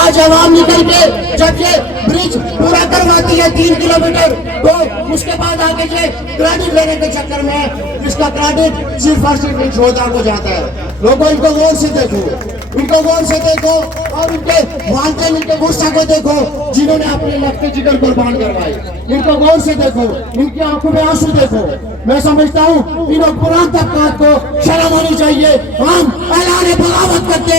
آج عوام نکل کے جب یہ برج پورا کرواتی ہے 3 کلومیٹر تو اس کے بعد آگے یہ کریڈٹ لینے کے چکر میں اس کا کریڈٹ صرف اور صرف ان شہدا کو جاتا ہے. لوگوں ان کو غور سے دیکھو, ان کو غور سے دیکھو اور ان کے والدین ان کے غصہ کو دیکھو جنہوں نے اپنے لگتے جگر قربان کروائی. ان کو غور سے دیکھو, ان کی آنکھوں میں آنسو دیکھو. میں سمجھتا ہوں ان حکمران طبقات کو شرم آنی چاہیے. ہم اعلان بغاوت کرتے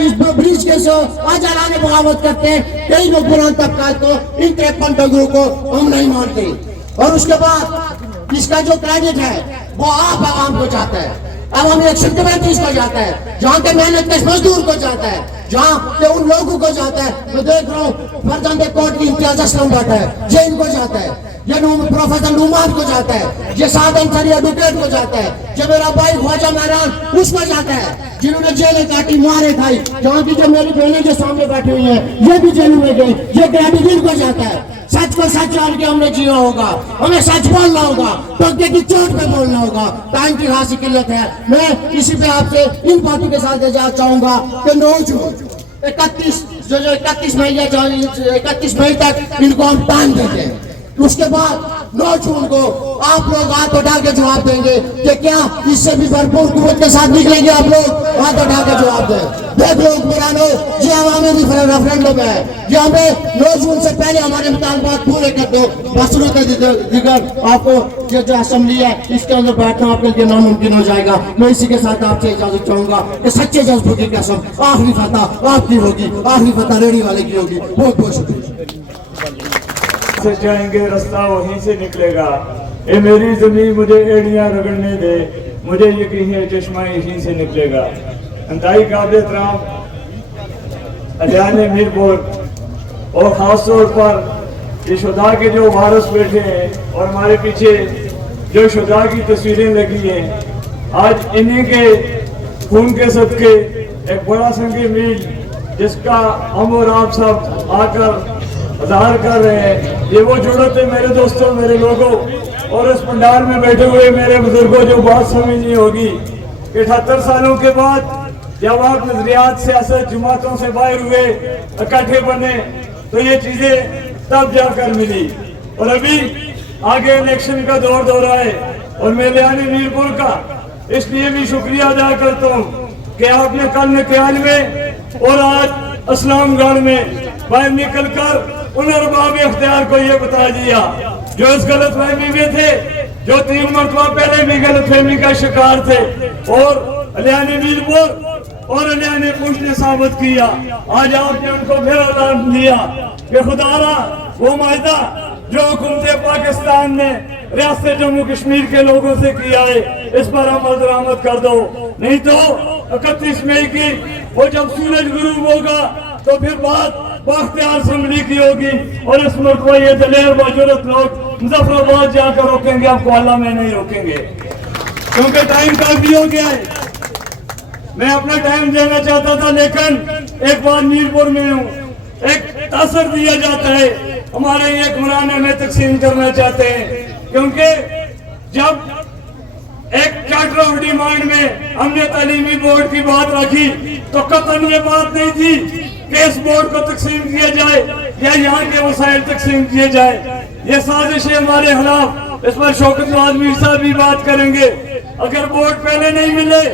اس برج کے سو آج اعلان بغاوت کرتے کئی حکمران طبقات کو ان 53 ڈگروں کو ہم نہیں مانتے. اور اس کے بعد اس کا جو کریڈٹ ہے وہ آپ عوام کو جاتا ہے, عوامی ایکشن کمیٹیز کو جاتا ہے, جہاں کے محنت کش مزدور کو جاتا ہے, جہاں کے ان لوگوں کو جاتا ہے. میں دیکھ رہا ہوں فرزند کوٹ کی امتیاز اسلم بیٹھا ہے, یہ ان کو جاتا ہے. یہ پروفیسر نعمان کو جاتا ہے, یہ سعد انصاری ایڈوکیٹ کو جاتا ہے, یہ میرا بھائی خواجہ مہران اس کو جاتا ہے جنہوں نے جیلیں کاٹی, مارے کھائی. جہاں کی جو میری بہنیں جو سامنے بیٹھی ہوئی ہیں یہ بھی جیلوں میں گئی, یہ کریڈٹ ان کو جاتا ہے. سچ کو سچ جان کے ہم نے جینا ہوگا, ہمیں سچ بولنا ہوگا, ٹوکے کی چوٹ پہ بولنا ہوگا. ٹائم کی خاصی قلت ہے. میں اسی پہ آپ سے ان باتوں کے ساتھ اجازت چاہوں گا کہ 9 جون 31 مئی تک ان کو ہم ٹائم دیتے ہیں. اس کے بعد 9 جون کو آپ لوگ ہاتھ اٹھا کے جواب دیں گے کہ کیا اس سے بھی بھرپور قوت کے ساتھ نکلیں گے. آپ لوگ ہاتھ اٹھا کے جواب دیں. دیکھ لو حکمرانوں, یہ عوامی ریفرینڈم ہے, یہ ہمیں 9 جون سے پہلے ہمارے مطالبات پورے کر دو. بصورت دیگر آپ کو یہ جو اسمبلی ہے اس کے اندر بیٹھنا آپ کے لیے ناممکن ہو جائے گا. میں اسی کے ساتھ آپ سے اجازت چاہوں گا کہ سچے جذبوں کی قسم آخری فتح آپ کی ہوگی, آخری فتح ریڈی والے کی ہوگی. بہت بہت شکریہ. سے جائیں گے رستہ وہیں سے نکلے گا. اے میری زمین مجھے ایڑیاں رگڑنے دے, مجھے یقین ہے چشمہ یہیں سے نکلے گا. انتہائی قابل احترام الیان میر پور اور خاص طور پر یہ شہداء کے جو وارث بیٹھے ہیں اور ہمارے پیچھے جو شہداء کی تصویریں لگی ہیں, آج انہیں کے خون کے صدقے ایک بڑا سنگ میل جس کا ہم اور آپ سب آ کر ظاہر کر رہے ہیں, یہ وہ جڑت ہے میرے دوستوں, میرے لوگوں اور اس پنڈال میں بیٹھے ہوئے میرے بزرگوں جو بات سمجھنی ہوگی کہ 78 سالوں کے بعد جب آپ نظریات سیاست جماعتوں سے باہر ہوئے, اکٹھے بنے, تو یہ چیزیں تب جا کر ملی. اور ابھی آگے الیکشن کا دور ہے اور میں الیان میر پور کا اس لیے بھی شکریہ ادا کرتا ہوں کہ آپ نے کل نکیال میں اور آج اسلام گڑھ میں باہر نکل کر ان ارباب اختیار کو یہ بتا دیا جو اس غلط فہمی میں تھے, جو 3 مرتبہ پہلے بھی غلط فہمی کا شکار تھے. اور الیان میر پور اور الیان پونچھ نے ثابت کیا. آج آپ نے ان کو پھر اعلان دیا کہ خدا را وہ معاہدہ جو حکومت پاکستان نے ریاست جموں کشمیر کے لوگوں سے کیا ہے اس پر عمل درآمد کر دو, نہیں تو 31 مئی کی وہ جب سورج غروب ہوگا تو پھر بات باختیار اسمبلی کی ہوگی اور اس مرتبہ یہ دلیر باجرت لوگ مظفر آباد جا کر روکیں گے, آپ کو اللہ میں نہیں روکیں گے کیونکہ ٹائم کافی ہو گیا ہے. میں اپنا ٹائم دینا چاہتا تھا لیکن ایک بار میر پور میں ہوں, ایک تاثر دیا جاتا ہے ہمارے یہ حکمران ہمیں تقسیم کرنا چاہتے ہیں کیونکہ جب ایک چارٹر آف ڈیمانڈ میں ہم نے تعلیمی بورڈ کی بات رکھی تو قطعاً یہ بات نہیں تھی کہ اس بورڈ کو تقسیم کیا جائے یا یہاں کے وسائل تقسیم کیے جائے. یہ سازش ہے ہمارے خلاف, اس پر شوکت نواز میر صاحب بھی بات کریں گے. اگر بورڈ پہلے نہیں ملے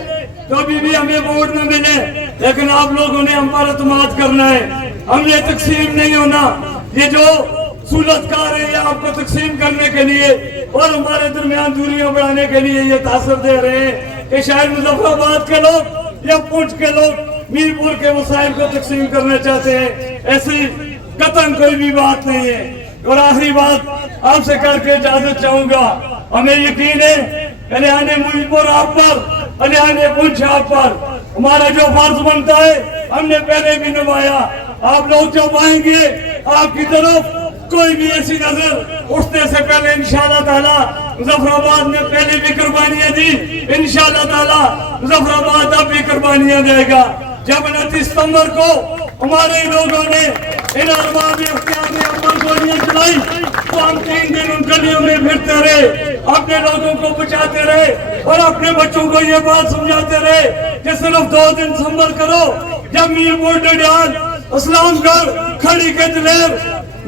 تو ابھی بھی ہمیں بورڈ نہ ملے, لیکن آپ لوگوں نے ہم پر اعتماد کرنا ہے. ہم یہ تقسیم نہیں ہونا, یہ جو سہولت کار ہے یہ آپ کو تقسیم کرنے کے لیے اور ہمارے درمیان دوریاں بڑھانے کے لیے یہ تاثر دے رہے ہیں کہ شاید مظفر آباد کے لوگ یا پونچھ کے لوگ میر پور کے وسائل کو تقسیم کرنا چاہتے ہیں. ایسی قطعاً کوئی بھی بات نہیں ہے. اور آخری بات آپ سے کر کے اجازت چاہوں گا, ہمیں یقین ہے الیان میر پور آپ پر, الیان پونچھ آپ پر ہمارا جو فرض بنتا ہے ہم نے پہلے بھی نبھایا. آپ لوگ جب آئیں گے آپ کی طرف کوئی بھی ایسی نظر اٹھنے سے پہلے انشاءاللہ تعالی مظفر آباد نے پہلے بھی قربانیاں دی, انشاءاللہ تعالی مظفر آباد اب بھی قربانیاں دے گا. جب 29 ستمبر کو ہمارے لوگوں نے ان ارباب اختیار میں اپنی گولیاں چلائی تو ہم 3 دن ان گلیوں میں پھرتے رہے, اپنے لوگوں کو بچاتے رہے اور اپنے بچوں کو یہ بات سمجھاتے رہے کہ صرف 2 دن صبر کرو, جب میرپور ڈڈیال اسلام گڑھ کھڑی کے دلیر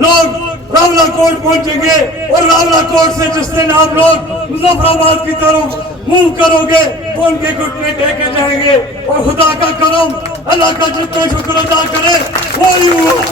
لوگ راولہ کوٹ پہنچیں گے اور راولہ کوٹ سے جس دن آپ لوگ مظفر آباد کی طرف منہ کرو گے تو ان کے گھٹنے ٹیکے جائیں گے اور خدا کا کرم اللہ کا جتنا شکر ادا کرے وہی ہوا.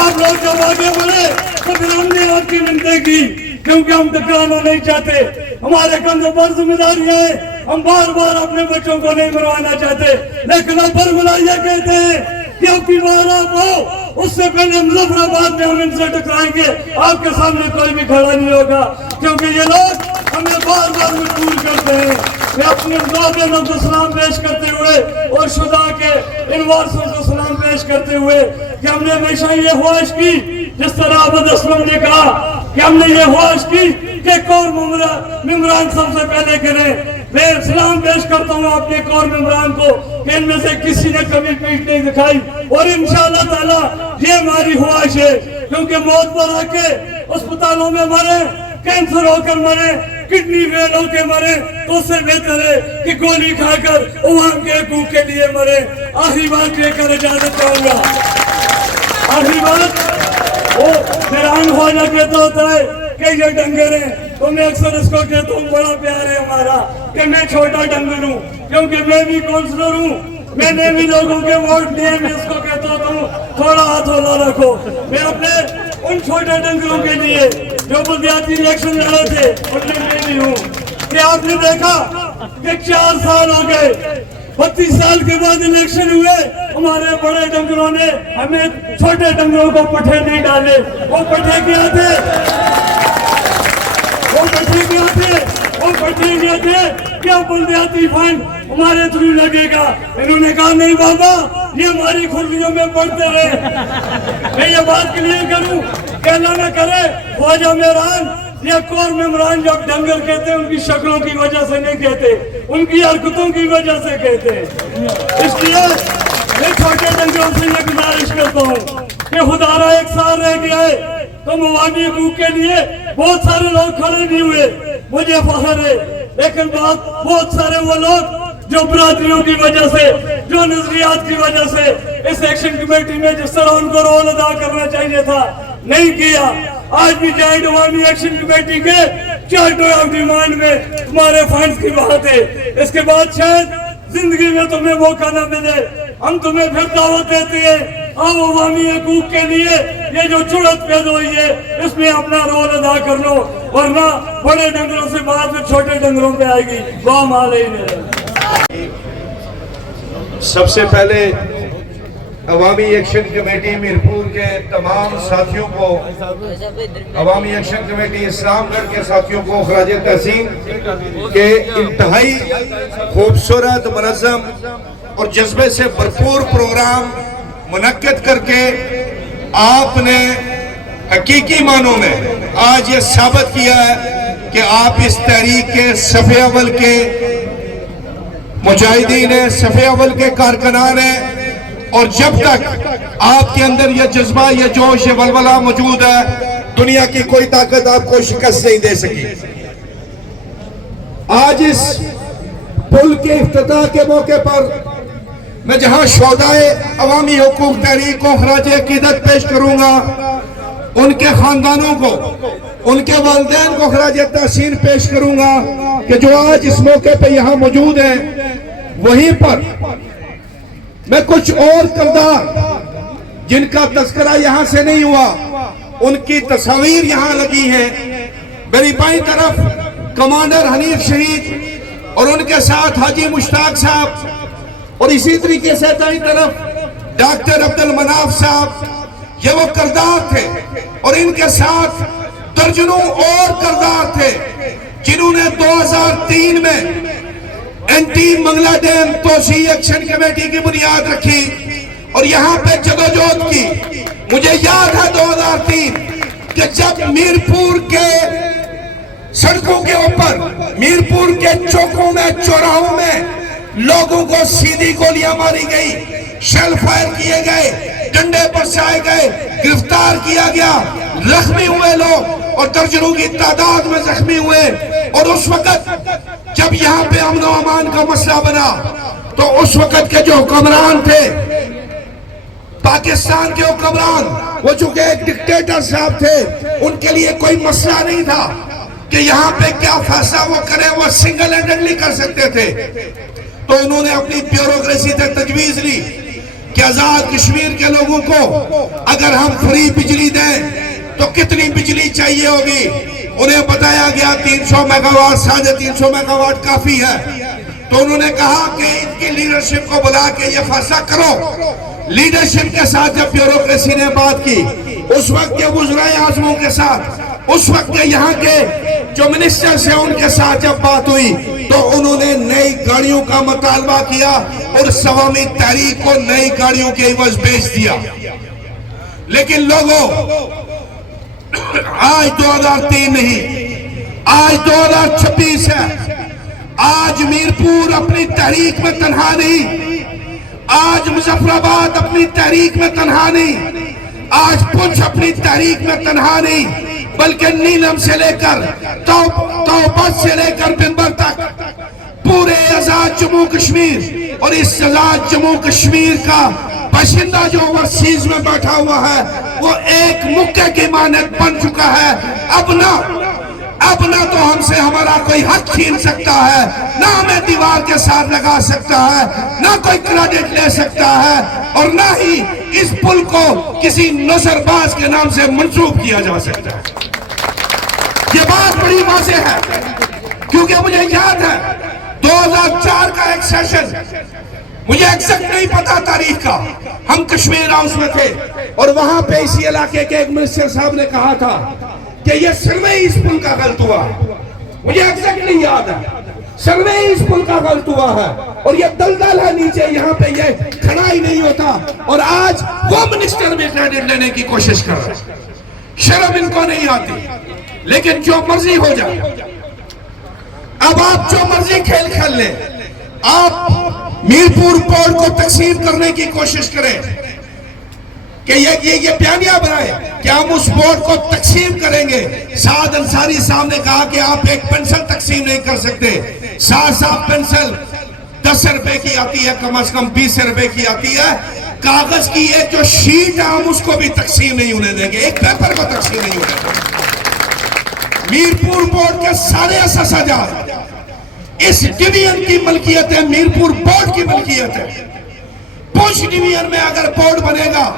آپ لوگ جب آگے بڑھے تو پھر ہم نے آپ کی منتیں کی کیونکہ ہم ٹکرانا نہیں چاہتے. ہمارے کندھوں پر ذمہ داریاں ہیں, ہم بار بار اپنے بچوں کو نہیں مروانا چاہتے, لیکن اب برملا یہ کہتے ہیں کہ اب کی بار آپ ہو اس سے پہلے مظفر آباد میں ہم ان سے ٹکرائیں گے. آپ کے سامنے کوئی بھی کھڑا نہیں ہوگا کیونکہ یہ لوگ ہمیں بار بار مجبور کرتے ہیں. میں اپنے والدین کو سلام پیش کرتے ہوئے اور شہداء کے ان وارثوں کو سلام پیش کرتے ہوئے کہ ہم نے ہمیشہ یہ خواہش کی, جس طرح عبد اسلم نے کہا کہ ہم نے یہ خواہش کی کہ کور ممبران سب سے پہلے کریں. میں سلام پیش کرتا ہوں اپنے کور ممبران کو کہ ان میں سے کسی نے کبھی پیٹ نہیں دکھائی اور انشاءاللہ تعالی یہ ہماری خواہش ہے, کیونکہ موت پر آ کے اسپتالوں میں مرے, کینسر ہو کر مرے, کڈنی فیل ہو کے مرے تو اس سے بہتر ہے کہ گولی کھا کر عوام کے حقوق کے لیے مرے. آخری بات لے کر اجازت چاہوں گا. آخری بات وہ میران خواجہ کہتا ہوتا ہے کہ یہ ڈنگر ہیں, تو میں اکثر اس کو کہتا ہوں بڑا پیار ہے ہمارا کہ میں چھوٹا ڈنگر ہوں, کیونکہ میں بھی کونسلر ہوں, میں نے بھی لوگوں کے ووٹ دیے. میں اس کو کہتا ہوں تھوڑا ہاتھ ہلا رکھو. میں اپنے ان چھوٹے ڈنگروں کے لیے جو بلدیاتی الیکشن لڑے تھے ان میں بھی ہوں کہ آپ نے دیکھا کہ 4 سال ہو گئے, 32 سال کے بعد الیکشن ہوئے, ہمارے بڑے ڈنگروں نے ہمیں چھوٹے ڈنگروں کو پٹھے نہیں ڈالے. وہ پٹھے کیا تھے, وہ پٹھے کیا تھے, وہ پٹھے کیا تھے کیا بلدیاتی فنڈ ہمارے تھرو لگے گا. انہوں نے کہا نہیں بابا یہ ہماری کھرلیوں میں پڑھتے رہے. میں یہ بات کلیئر کروں کہ اللہ نہ کرے خواجہ میران یا کور ممبران جب ڈنگر کہتے ہیں ان کی شکلوں کی وجہ سے نہیں کہتے, ان کی حرکتوں کی وجہ سے کہتے ہیں. اس لیے میں چھوٹے ڈنگروں سے یہ گزارش کرتا ہوں کہ خدا را 1 سال رہ گیا ہے تو موامی حقوق کے لیے بہت سارے لوگ کھڑے نہیں ہوئے, مجھے فخر ہے, لیکن بہت سارے وہ لوگ جو برادریوں کی وجہ سے, جو نظریات کی وجہ سے اس ایکشن کمیٹی میں جس طرح ان کو رول ادا کرنا چاہیے تھا نہیں کیا. آج بھی جوائنٹ عوامی ایکشن کمیٹی کے چارٹر آف ڈیمانڈ میں تمہارے فنڈز کی بات ہے. اس کے بعد شاید زندگی میں تمہیں موقع نہ ملے, ہم تمہیں پھر دعوت دیتے ہیں آپ عوامی حقوق کے لیے یہ جو چڑت پیدا ہوئی ہے اس میں اپنا رول ادا کر لو, ورنہ بڑے ڈنگروں سے بعد میں چھوٹے ڈنگروں پہ آئے گی. واہ مالے سب سے پہلے عوامی ایکشن کمیٹی میرپور کے تمام ساتھیوں کو, عوامی ایکشن کمیٹی اسلام گڑھ کے ساتھیوں کو خراج تحسین کہ انتہائی خوبصورت, منظم اور جذبے سے بھرپور پروگرام منعقد کر کے آپ نے حقیقی معنوں میں آج یہ ثابت کیا ہے کہ آپ اس تحریک کے صف اول کے مجاہدین ہیں, صف اول کے کارکنان ہیں, اور جب تک آپ کے اندر یہ جذبہ, یہ جوش, یہ ولولہ موجود ہے دنیا کی کوئی طاقت آپ کو شکست نہیں دے سکی. آج اس پل کے افتتاح کے موقع پر میں جہاں شہدائے عوامی حقوق تحریک کو خراج عقیدت پیش کروں گا, ان کے خاندانوں کو, ان کے والدین کو خراج تحسین پیش کروں گا کہ جو آج اس موقع پہ یہاں موجود ہیں. وہیں پر میں کچھ اور کردار جن کا تذکرہ یہاں سے نہیں ہوا ان کی تصاویر یہاں لگی ہیں. میری بائیں طرف کمانڈر حنیف شہید اور ان کے ساتھ حاجی مشتاق صاحب, اور اسی طریقے سے دائیں طرف ڈاکٹر عبد المناف صاحب. یہ وہ کردار تھے اور ان کے ساتھ درجنوں اور کردار تھے جنہوں نے 2003 میں اینٹی منگلہ ڈیم توسیع ایکشن کمیٹی کی بنیاد رکھی اور یہاں پہ جدوجہد کی. مجھے یاد ہے 2003 کہ جب میرپور کے سڑکوں کے اوپر, میرپور کے چوکوں میں, چوراہوں میں لوگوں کو سیدھی گولیاں ماری گئی, شیل فائر کیے گئے, ڈنڈے برسائے گئے, گرفتار کیا گیا, زخمی ہوئے لوگ اور درجنوں کی تعداد میں زخمی ہوئے. اور اس وقت جب یہاں پہ امن و امان کا مسئلہ بنا تو اس وقت کے جو حکمران تھے پاکستان کے حکمران وہ چونکہ ایک ڈکٹیٹر صاحب تھے، ان کے لیے کوئی مسئلہ نہیں تھا کہ یہاں پہ کیا فیصلہ وہ کرے، وہ سنگل ہینڈڈلی کر سکتے تھے. تو انہوں نے اپنی بیوروکریسی سے تجویز لی کہ آزاد کشمیر کے لوگوں کو اگر ہم فری بجلی دیں تو کتنی بجلی چاہیے ہوگی. انہیں بتایا گیا 300 میگا واٹ، 350 میگا واٹ کافی ہے. تو انہوں نے کہا کہ ان کی لیڈرشپ کو بلا کے یہ فیصلہ کرو. لیڈرشپ کے ساتھ جب بیوروکریسی نے بات کی، اس وقت کے وزرائے اعظموں کے ساتھ، اس وقت کے یہاں کے جو منسٹرز ہیں ان کے ساتھ جب بات ہوئی تو انہوں نے نئی گاڑیوں کا مطالبہ کیا اور عوامی تحریک کو نئی گاڑیوں کے عوض بیچ دیا. لیکن لوگوں، آج 2003 نہیں، آج 2026 ہے. آج میرپور اپنی تحریک میں تنہا نہیں، آج مظفر آباد اپنی تحریک میں تنہا نہیں، آج پنچھ اپنی تحریک میں تنہا نہیں، بلکہ نیلم سے لے کر توبت سے لے کر بنبر تک پورے آزاد جموں کشمیر اور اس آزاد جموں کشمیر کا باشندہ جو اوورسیز میں بیٹھا ہوا ہے وہ ایک مکے کی مانند بن چکا ہے. اب نہ تو ہم سے ہمارا کوئی حق چھین سکتا ہے، نہ ہمیں دیوار کے ساتھ لگا سکتا ہے، نہ کوئی کریڈٹ لے سکتا ہے، اور نہ ہی اس پل کو کسی نظر باز کے نام سے منسوب کیا جا سکتا ہے. یہ بات بڑی واضح ہے کیونکہ مجھے یاد ہے 2004 کا ایک سیشن، مجھے ایگزیکٹ نہیں پتا تاریخ کا، ہم کشمیر ہاؤس میں تھے اور وہاں پہ اسی علاقے کے ایک منسٹر صاحب نے کہا تھا کہ یہ سروے اس پل کا غلط ہوا. مجھے ایگزیکٹ نہیں یاد ہے، سروے اس پل کا غلط ہوا ہے اور یہ دلدل ہے نیچے، یہاں پہ یہ کھڑا ہی نہیں ہوتا. اور آج وہ منسٹر بھی کریڈٹ لینے کی کوشش کر رہا ہے. شرم ان کو نہیں آتی. لیکن جو مرضی ہو جائے، اب آپ جو مرضی کھیل کھیل لیں، آپ میرپور پورٹ کو تقسیم کرنے کی کوشش کریں کہ یہ بیانیہ بنائے کہ ہم اس پورٹ کو تقسیم کریں گے. سعد انصاری صاحب نے کہا کہ آپ ایک پینسل تقسیم نہیں کر سکتے. صاحب پینسل 10 روپے کی آتی ہے، کم از کم 20 روپے کی آتی ہے. کاغذ کی ایک جو شیٹ ہے ہم اس کو بھی تقسیم نہیں ہونے دیں گے، ایک پیپر کو تقسیم نہیں ہونے دیں گے. میرپور پورٹ کے سارے اثاثات اس ڈویژن کی ملکیت ہے، میرپور پورٹ کی ملکیت ہے. پونچھ ڈویژن میں اگر پورٹ بنے گا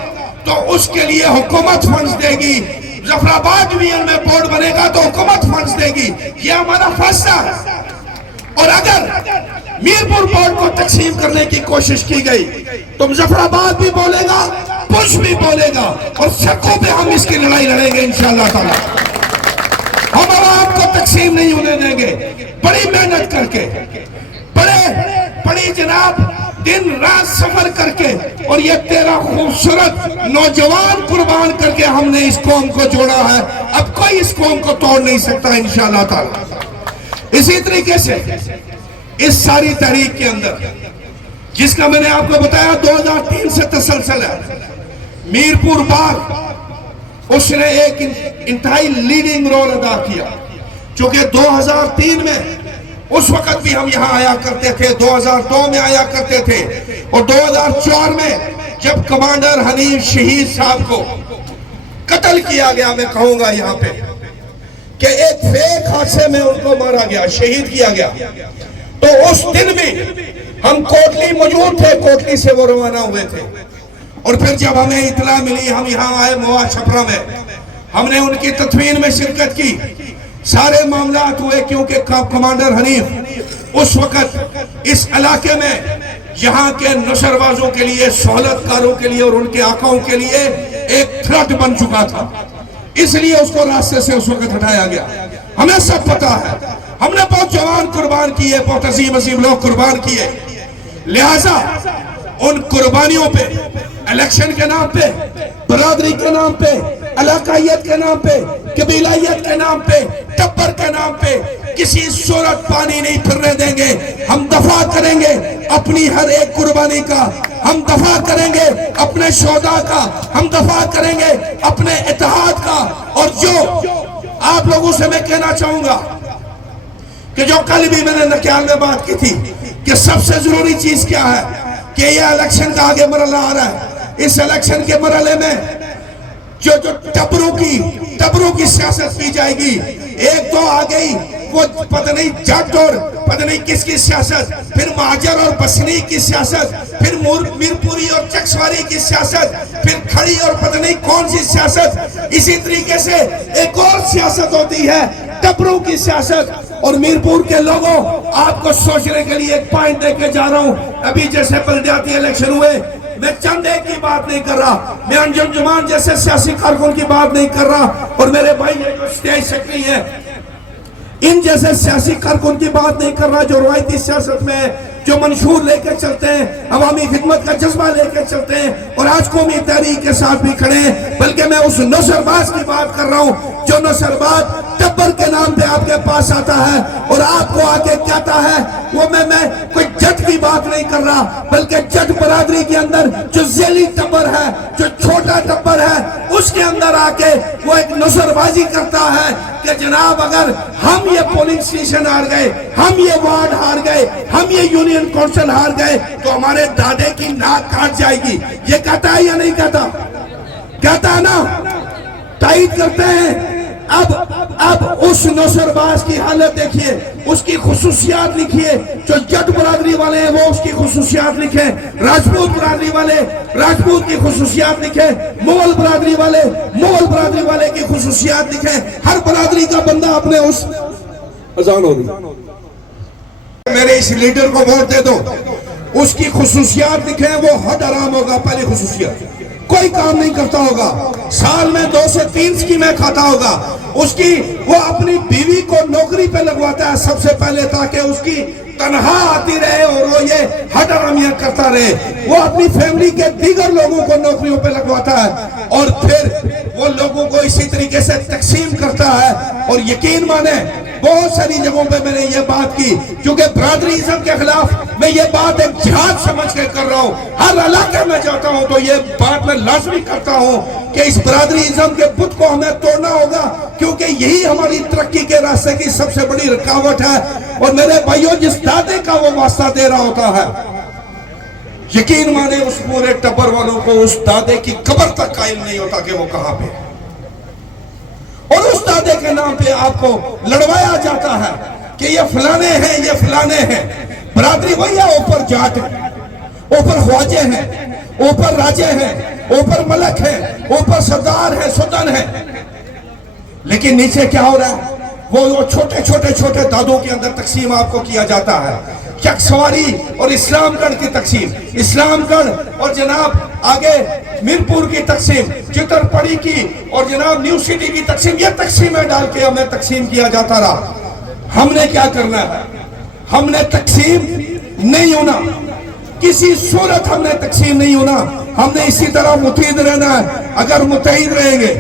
تو اس کے لیے حکومت فنڈز دے گی. مظفر آباد ڈویژن میں پورٹ بنے گا تو حکومت فنڈز دے گی. یہ ہمارا فیصلہ ہے. اور اگر میرپور پورٹ کو تقسیم کرنے کی کوشش کی گئی تو مظفر آباد بھی بولے گا، پونچھ بھی بولے گا، اور سڑکوں پہ ہم اس کی لڑائی لڑیں گے انشاءاللہ تعالی. ہم آپ کو تقسیم نہیں ہونے دیں گے. بڑی محنت کر کے، بڑی جناب دن رات سفر کر کے، اور یہ 13 خوبصورت نوجوان قربان کر کے ہم نے اس قوم کو جوڑا ہے. اب کوئی اس قوم کو توڑ نہیں سکتا انشاءاللہ تعالی. اسی طریقے سے اس ساری تحریک کے اندر جس کا میں نے آپ کو بتایا 2003 سے تسلسل ہے، میرپور باغ اس نے ایک انتہائی لیڈنگ رول ادا کیا. چونکہ 2003 میں اس وقت بھی ہم یہاں آیا کرتے تھے، 2002 میں آیا کرتے تھے، اور 2004 میں جب کمانڈر حنیف شہید صاحب کو قتل کیا گیا، میں کہوں گا یہاں پہ کہ ایک فیک حادثے میں ان کو مارا گیا، شہید کیا گیا، تو اس دن بھی ہم کوٹلی موجود تھے، کوٹلی سے وہ روانہ ہوئے تھے. اور پھر جب ہمیں اطلاع ملی، ہم یہاں آئے موا چھپرا میں، ہم نے ان کی تدفین میں شرکت کی. سارے معاملات ہوئے کیونکہ کمانڈر حنیف اس وقت اس علاقے میں یہاں کے نشروازوں کے لیے، سہولت کاروں کے لیے اور ان کے آقاؤں کے لیے ایک تھرٹ بن چکا تھا. اس لیے اس کو راستے سے اس وقت ہٹایا گیا. ہمیں سب پتا ہے، ہم نے بہت جوان قربان کیے، بہت عظیم لوگ قربان کیے. لہٰذا ان قربانیوں پہ، الیکشن کے نام پہ، برادری کے نام پہ، علاقائیت کے نام پہ، قبیلائیت کے نام پہ، ٹپر کے نام پہ کسی صورت پانی نہیں پھرنے دیں گے. ہم دفاع کریں گے اپنی ہر ایک قربانی کا، ہم دفاع کریں گے اپنے شہداء کا، ہم دفاع کریں گے اپنے اتحاد کا. اور جو آپ لوگوں سے میں کہنا چاہوں گا کہ جو کل بھی میں نے نکیال میں بات کی تھی کہ سب سے ضروری چیز کیا ہے کہ یہ الیکشن کا آگے مرحلہ آ رہا ہے. اس الیکشن کے مرحلے میں جو ٹبروں کی سیاست کی جائے گی. ایک تو آ گئی وہ پتہ نہیں جٹ اور پتہ نہیں کس کی سیاست, پھر مہاجر اور بسنی کی سیاست, پھر میرپوری اور چکسواری کی سیاست, پھر کھڑی اور پتہ نہیں کون سی سیاست. اسی طریقے سے ایک اور سیاست ہوتی ہے ٹبروں کی سیاست. اور میرپور کے لوگوں, آپ کو سوچنے کے لیے ایک پوائنٹ دے کے جا رہا ہوں. ابھی جیسے بلدیاتی الیکشن ہوئے, میں چند ایک کی بات نہیں کر رہا, میں انجم جمان جیسے سیاسی کارکن کی بات نہیں کر رہا, اور میرے بھائی یہ جو سٹیج سیکرٹری ہیں ان جیسے سیاسی کارکن کی بات نہیں کر رہا جو روایتی سیاست میں جو منشور لے کے چلتے ہیں, عوامی خدمت کا جذبہ لے کے چلتے ہیں اور آج قومی تحریک کے ساتھ بھی کھڑے ہیں, بلکہ میں اس نصرباز کی بات کر رہا ہوں جو نصرباز ٹبر کے نام پہ آپ کے پاس آتا ہے اور آپ کو آ کے کہتا ہے. وہ میں کوئی جٹ کی بات نہیں کر رہا, بلکہ جٹ برادری کے اندر جو ذیلی ٹبر ہے, جو چھوٹا ٹبر ہے, اس کے اندر آ کے وہ ایک نصربازی کرتا ہے کہ جناب اگر ہم یہ پولنگ سٹیشن ہار گئے, ہم یہ وارڈ ہار گئے, ہم یہ یونین کونسل ہار گئے تو ہمارے دادے کی ناک کاٹ جائے گی. یہ کہتا ہے یا نہیں کہتا؟ کہتا ہے نا, تائید کرتے ہیں. اب اس نصرباز کی حالت دیکھیے, اس کی خصوصیات لکھیے. جو جٹ برادری والے ہیں وہ اس کی خصوصیات لکھیں, راجپوت برادری والے راجپوت کی خصوصیات لکھیں, مغل برادری والے کی خصوصیات لکھیں. ہر برادری کا بندہ اپنے اس اذان ہو رہی, میرے اس لیڈر کو ووٹ دے دو, اس کی خصوصیات لکھیں. وہ حد حرام ہوگا, پہلی خصوصیت کوئی کام نہیں کرتا ہوگا, سال میں 2 سے 3 اسکیمیں کھاتا ہوگا. اس کی وہ اپنی بیوی کو نوکری پہ لگواتا ہے سب سے پہلے تاکہ اس کی تنہا آتی رہے اور وہ یہ حد حرامیاں کرتا رہے. وہ اپنی فیملی کے دیگر لوگوں کو نوکریوں پہ لگواتا ہے اور پھر وہ لوگوں کو اسی طریقے سے تقسیم کرتا ہے. اور یقین مانیں بہت ساری جگہوں پہ میں نے یہ بات کی, کیونکہ برادریزم کے خلاف میں یہ بات ایک جہاد سمجھ کے کر رہا ہوں. ہر علاقے میں جاتا ہوں تو یہ بات میں لازمی کرتا ہوں کہ اس برادریزم کے بت کو ہمیں توڑنا ہوگا, کیونکہ یہی ہماری ترقی کے راستے کی سب سے بڑی رکاوٹ ہے. اور میرے بھائیوں, جس دادے کا وہ واسطہ دے رہا ہوتا ہے, یقین مانے اس پورے ٹبر والوں کو اس دادے کی قبر تک قائل نہیں ہوتا کہ وہ کہاں پہ, اور اس دادے کے نام پہ آپ کو لڑوایا جاتا ہے کہ یہ فلانے ہیں, یہ فلانے ہیں. برادری وہی ہے, اوپر جاٹ ہیں, اوپر خواجے ہیں, اوپر راجے ہیں, اوپر ملک ہیں, اوپر سردار ہیں, سلطان ہیں, لیکن نیچے کیا ہو رہا ہے؟ وہ چھوٹے دادوں کے اندر تقسیم آپ کو کیا جاتا ہے. چکسواری اور اسلام گڑھ کی تقسیم, اسلام گڑھ اور جناب آگے میرپور کی تقسیم, چترپڑی کی اور جناب نیو سٹی کی تقسیم, یہ تقسیمیں ڈال کے ہمیں تقسیم کیا جاتا رہا. ہم نے کیا کرنا ہے؟ ہم نے تقسیم نہیں ہونا, کسی صورت ہم نے تقسیم نہیں ہونا. ہم نے اسی طرح متحد رہنا ہے. اگر متحد رہیں گے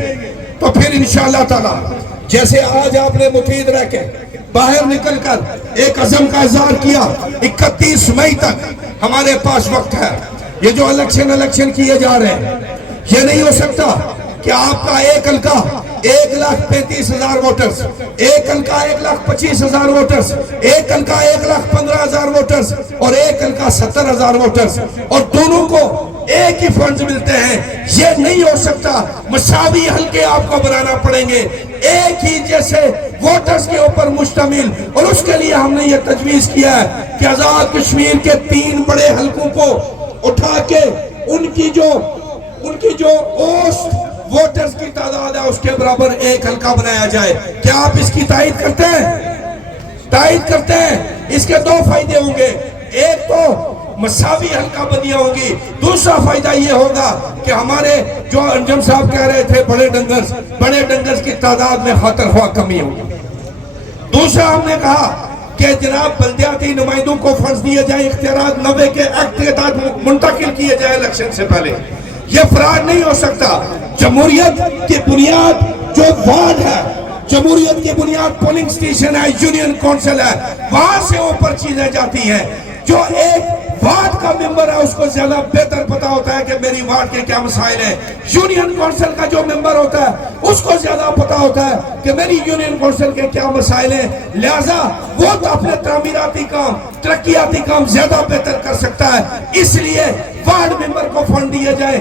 تو پھر انشاءاللہ تعالی جیسے آج آپ نے متحد رہ کے باہر نکل کر ایک عزم کا اظہار کیا, 31 مئی تک ہمارے پاس وقت ہے. یہ جو الیکشن کیے جا رہے ہیں, یہ نہیں ہو سکتا کہ آپ کا ایک حلقہ 1,35,000 ووٹرز, ایک حلقہ 1,25,000 ووٹرز, ایک حلقہ 1,15,000 ووٹرز اور ایک حلقہ 70,000 ووٹرز, اور دونوں کو ایک ہی فنڈز ملتے ہیں. یہ نہیں ہو سکتا. مساوی حلقے آپ کو بنانا پڑیں گے, ایک ہی جیسے ووٹرز کے اوپر مشتمل. اور اس کے لیے ہم نے یہ تجویز کیا ہے کہ آزاد کشمیر کے 3 بڑے حلقوں کو اٹھا کے ان کی جو اوسط ووٹرز کی تعداد ہے اس کے برابر ایک حلقہ بنایا جائے. کیا آپ اس کی تائید کرتے ہیں؟ تائید کرتے ہیں. اس کے 2 فائدے ہوں گے. ایک تو مساوی حلقہ بندیاں ہوں گی, دوسرا فائدہ یہ ہوگا کہ ہمارے جو انجم صاحب کہہ رہے تھے بڑے ڈنگرز کی تعداد میں خاطر خواہ کمی ہوگی. دوسرا ہم نے کہا کہ جناب بلدیاتی نمائندوں کو فنڈز دیے جائیں, اختیارات 90 کے ایکٹ کے تحت منتقل کیے جائیں الیکشن سے پہلے. یہ فراڈ نہیں ہو سکتا. جمہوریت کی بنیاد جو وارڈ ہے, جمہوریت کی بنیاد پولنگ سٹیشن ہے, یونین کونسل ہے, وہاں سے اوپر چیزیں جاتی ہیں. جو ایک وارڈ کا ممبر ہے اس کو زیادہ بہتر پتا ہوتا ہے کہ میری وارڈ کے کیا مسائل ہیں. یونین کونسل کا جو ممبر ہوتا ہے اس کو زیادہ پتا ہوتا ہے کہ میری یونین کونسل کے کیا مسائل ہیں. لہٰذا وہ تو اپنے تعمیراتی کام, ترقیاتی کام زیادہ بہتر کر سکتا ہے. اس لیے وارڈ ممبر کو فنڈ دیے جائیں.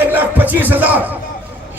1,25,000,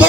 2